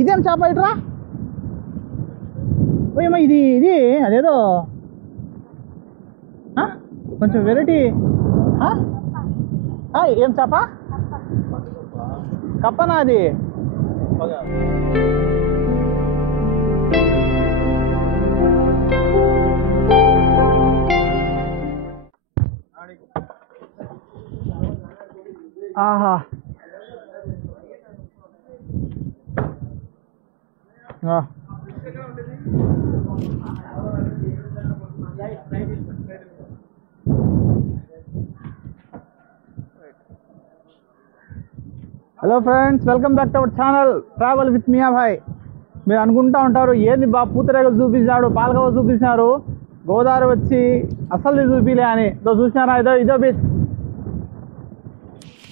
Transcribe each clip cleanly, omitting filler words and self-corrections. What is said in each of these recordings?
ఇదేం చేప ఇట్రా ఓయమ్మా ఇది ఇది అదేదో కొంచెం వెరైటీ ఏం చేప కప్పనా అది ఆహా hello friends, welcome back to our channel travel with Miya Bhai. మీరు అనుకుంటా ఉంటారు ఏంది బా పూతరేగలు చూపించాడు, పాలకవ చూపించారు, గోదావరి వచ్చి అసలు చూపిలే అని. చూసినారా ఇదో బీచ్.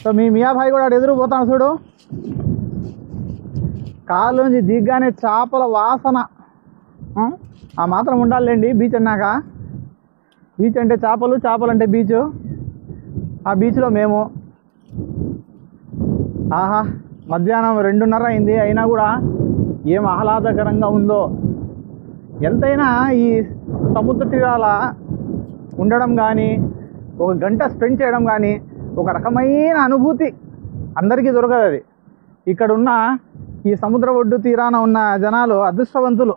సో మీ మియా భాయ్ కూడా అటు ఎదురు పోతాను చూడు. కాళ్ళ నుంచి దిగ్గానే చేపల వాసన ఆ మాత్రం ఉండాలండి బీచ్ అన్నాక. బీచ్ అంటే చేపలు, చేపలు అంటే బీచ్. ఆ బీచ్లో మేము ఆహా మధ్యాహ్నం 2:30 అయింది, అయినా కూడా ఏం ఆహ్లాదకరంగా ఉందో. ఎంతైనా ఈ సముద్ర తీరాల ఉండడం కానీ, ఒక గంట స్పెండ్ చేయడం కానీ ఒక రకమైన అనుభూతి అందరికీ దొరకదు. అది ఇక్కడ ఉన్న ఈ సముద్ర ఒడ్డు తీరాన ఉన్న జనాలు అదృష్టవంతులు.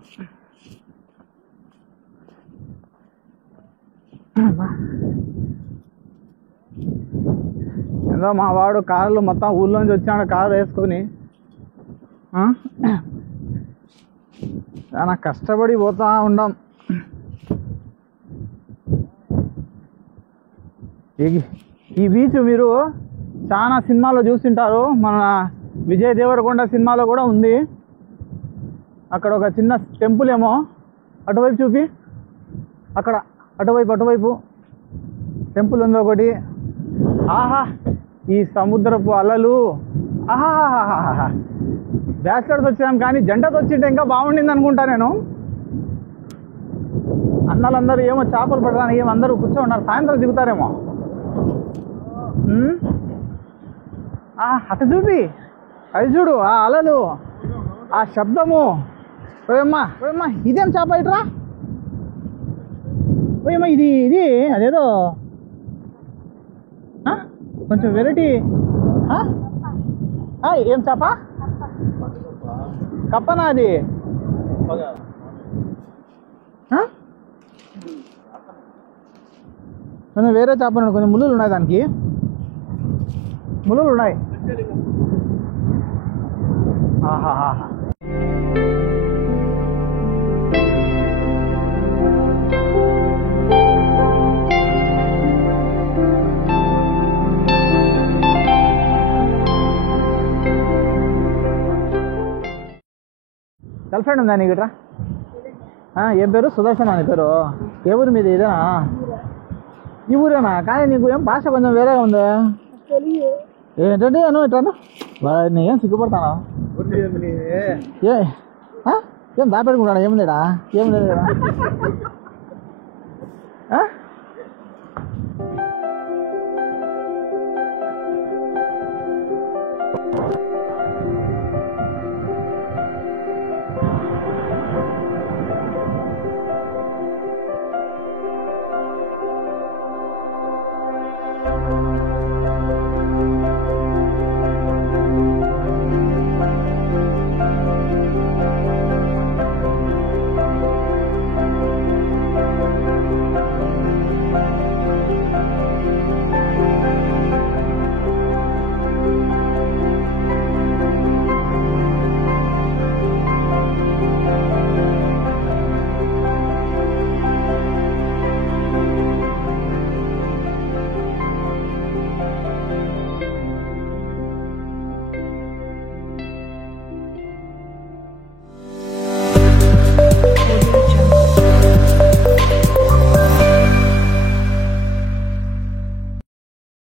ఏదో మా వాడు కారులో మొత్తం ఊళ్ళోంచి వచ్చాడు, కారు వేసుకొని చాలా కష్టపడి పోతా ఉండం. ఈ బీచ్ మీరు చాలా సినిమాలో చూస్తుంటారు. మన విజయ్ దేవరకొండ సినిమాలో కూడా ఉంది. అక్కడ ఒక చిన్న టెంపుల్ ఏమో అటువైపు చూపి, అక్కడ అటువైపు టెంపుల్ ఉంది ఒకటి. ఆహా ఈ సముద్రపు అలలు ఆహా. బ్యాచిలర్స్ వచ్చాం కానీ జంటతో వచ్చింటే ఇంకా బాగుండింది అనుకుంటా నేను. అన్నలందరూ ఏమో చేపలు పడడానికి అందరూ కూర్చోన్నారు, సాయంత్రం దిగుతారేమో. అటు చూపి, అది చూడు ఆ అలలు, ఆ శబ్దము. ఓయమ్మా ఇదేం చేప ఇట్రా ఓయమ్మా ఇది ఇది అదేదో కొంచెం వెరైటీ ఏం చేప కప్పనా అది కొంచెం వేరే చేప. కొంచెం ముళ్ళులు ఉన్నాయి, దానికి ముళ్ళులు ఉన్నాయి. ఆహాహా గర్ల్ ఫ్రెండ్ ఉందా నీకు ఇట్రా? ఏం పేరు? సుదర్శన్ అని పేరు. ఏ ఊరు మీది? ఇదేనా? ఈ ఊరేనా? కానీ నీకు ఏం భాష కొంచెం వేరేగా ఉంది. ఏంటంటే అను ఇట్రాను నేను ఏం సిగ్గుపడతాను. ఏం దాపెట్టుకుంటాను? ఏముందిడా? ఏం లేదు కదా.